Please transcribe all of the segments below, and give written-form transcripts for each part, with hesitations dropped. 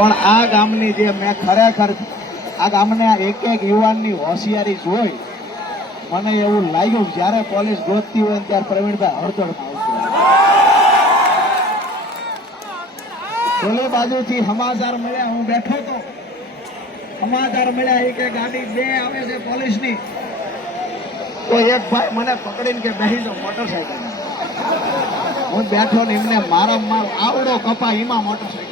પણ આ ગામની જે મેં ખરેખર આ ગામના એક એક યુવાનની હોશિયારી જોઈ મને એવું લાગ્યું જ્યારે પોલીસ ગોતતી હોય ત્યારે પ્રવીણભાઈ હળદળમાં આવશે. પેલી બાજુથી સમાચાર મળ્યા, હું બેઠો તો સમાચાર મળ્યા એક ગાડી બે આવે છે પોલીસની, તો એક ભાઈ મને પકડીને કે બેસી જાઓ મોટરસાયકલ. હું બેઠો ને એમને મારા માર આવડો કપા એમાં મોટરસાયકલ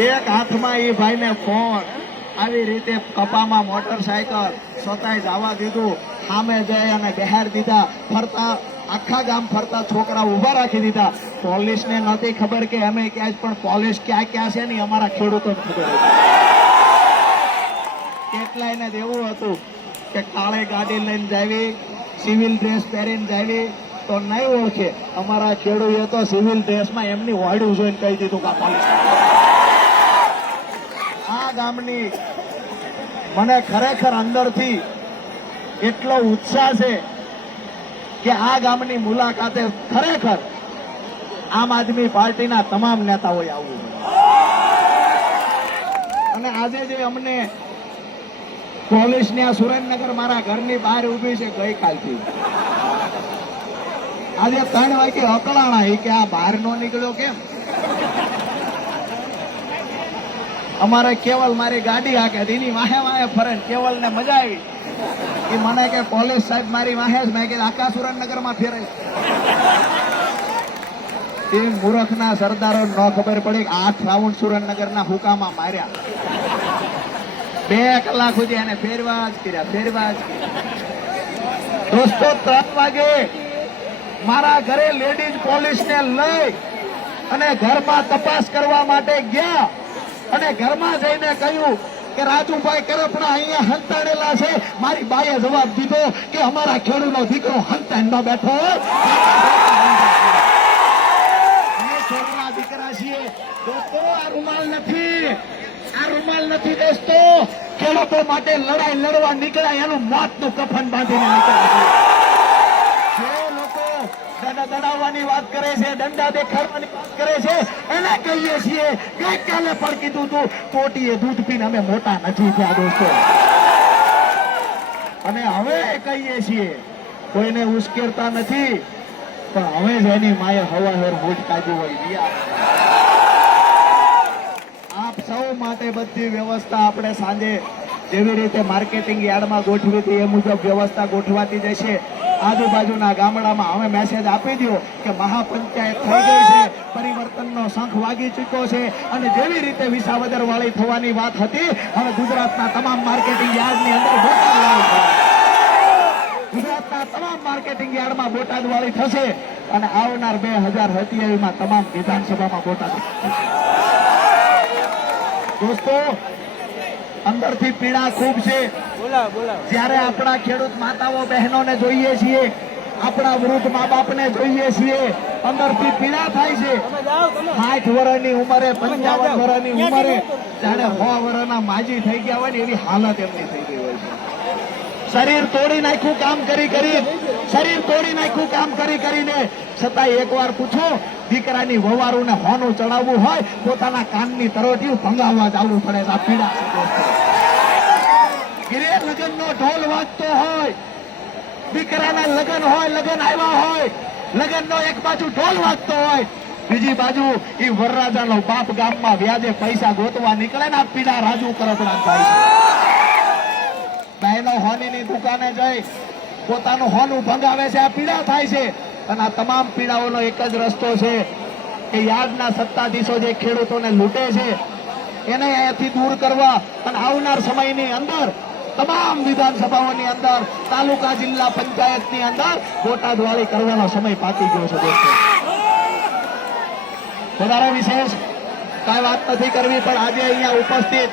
એક હાથમાં એ ભાઈને ફોન, આવી રીતે કપામાં મોટરસાયકલ છતાંય જવા દીધું. સામે જઈ અને બહાર દીધા, ફરતા આખા ગામ ફરતા છોકરા ઉભા રાખી દીધા. પોલીસને નહોતી ખબર કે અમે ક્યાં, પણ પોલીસ ક્યાં ક્યાં છે ને અમારા ખેડૂતોને ખબર હતી. કેટલાયને એવું હતું કે કાળે ગાડી લઈને જાવી, સિવિલ ડ્રેસ પહેરીને જાવી તો નહીં ઓળખે. અમારા ખેડૂતો તો સિવિલ ડ્રેસમાં એમની વાડું જોઈને કહી દીધું કે પોલીસ. આ ગામની મને ખરેખર અંદરથી એટલો ઉત્સાહ છે કે આ ગામની મુલાકાતે ખરેખર આમ આદમી પાર્ટીના તમામ નેતાઓએ આવવું. અને આજે જે અમને પોલીસને આ સુરેન્દ્રનગર મારા ઘરની બહાર ઉભી છે ગઈકાલથી, આજે 3 વાગે અકળાણા કે આ બહાર નો નીકળ્યો કેમ. અમારે કેવલ મારી ગાડી હાકે એની વાહે વાહે ફરે, કેવલ ને મજા આવી. એ મને કે પોલીસ સાહેબ મારી વાહે જ, મેં કે આખા સુરેન્દ્રનગરમાં ફેરે. એ મૂર્ખના સરદારો ન ખબર પડી 8 રાઉન્ડ સુરેન્દ્રનગરના હુકામાં માર્યા. 2 કલાક સુધી એને ફેરવા જ કર્યા. દોસ્તો 3 વાગે મારા ઘરે લેડીઝ પોલીસને લઈ અને ઘરમાં તપાસ કરવા માટે ગયા અને ઘરમાં જઈને કહ્યું કે રાજુભાઈ કરપડા અહીંયા હંતાડેલા છે. મારી બાએ જવાબ દીધો કે અમારા ખેડૂતનો દીકરો હંતાઈ ન બેઠો, અમે ખેડૂતના દીકરા છીએ. દોસ્તો આ રૂમાલ નથી દોસ્તો, ખેડૂતો માટે લડાઈ લડવા નીકળ્યા એનું મોતનું કફન બાંધીને નીકળ્યા છે. જે લોકો દંડા દડાવવાની વાત કરે છે, દંડા દેખાડવાની વાત કરે છે, એને કહીએ છીએ ગઈકાલે પણ કીધું તું કોટીએ દૂધ પીને અમે મોટા નથી થયા દોસ્તો. અને હવે કહીએ છીએ કોઈને ઉશ્કેરતા નથી, પણ હવે જ એની માએ હવાહેર મોટ કાઢી હોય. આપ સૌ માટે બધી વ્યવસ્થા આપણે સાંજે જેવી રીતે માર્કેટિંગ યાર્ડમાં ગોઠવી હતી એ મુજબ વ્યવસ્થા ગોઠવાતી જશે. આજુબાજુના ગામડામાં હવે મેસેજ આપી દો કે મહાપંચાયત થઈ ગઈ છે, પરિવર્તનનો શંખ વાગી ચૂક્યો છે. અને જેવી રીતે વિસાવદર વાળી થવાની વાત હતી, હવે ગુજરાતના તમામ માર્કેટિંગ યાર્ડની અંદર ગુજરાતના તમામ માર્કેટિંગ યાર્ડમાં બોટાદ વાળી થશે. અને આવનાર 2027માં તમામ વિધાનસભામાં બોટાદ. દોસ્તો અંદરથી પીડા ખૂબ છે. જ્યારે આપણા ખેડૂત માતાઓ બહેનોને જોઈએ છીએ, આપણા વૃદ્ધ મા બાપને જોઈએ છીએ, અંદરથી પીડા થાય છે. 60 વર્ષની ઉંમરે, 55 વર્ષની ઉંમરે જાણે 100 વર્ષના માજી થઈ ગયા હોય ને એવી હાલત એમની થઈ ગઈ હોય છે. શરીર તોડી નાખ્યું કામ કરી કરીને છતાં એકવાર પૂછો, દીકરાની વવારુને હોનું ચડાવવું હોય, પોતાના કાનની તરોટિયું ભંગાવવા જવું પડે. આ પીડા છે. લગ્નનો ઢોલ વાગતો હોય, દીકરાના લગ્ન હોય, લગ્ન આવ્યા હોય, લગ્નનો એક બાજુ ઢોલ વાગતો હોય, બીજી બાજુ એ વરરાજાનો બાપ ગામમાં વ્યાજે પૈસા ગોતવા નીકળે ને આ પીડા રાજુ કરપડા થાય છે. બહેનો હોનીની દુકાને જઈ પોતાનું હોનું ભંગાવે છે, આ પીડા થાય છે. અને આ તમામ પીડાઓનો એક જ રસ્તો છે કે યાર્ડના સત્તાધીશો જે ખેડૂતોને લૂંટે છે એને અહીંયાથી દૂર કરવા અને આવનાર સમયની અંદર તમામ વિધાનસભાઓની અંદર, તાલુકા જિલ્લા પંચાયતની અંદર બોટાદ વાળી કરવાનો સમય પાકી ગયો છે. દોસ્તો વધારે વિશેષ કાંઈ વાત નથી કરવી, પણ આજે અહીંયા ઉપસ્થિત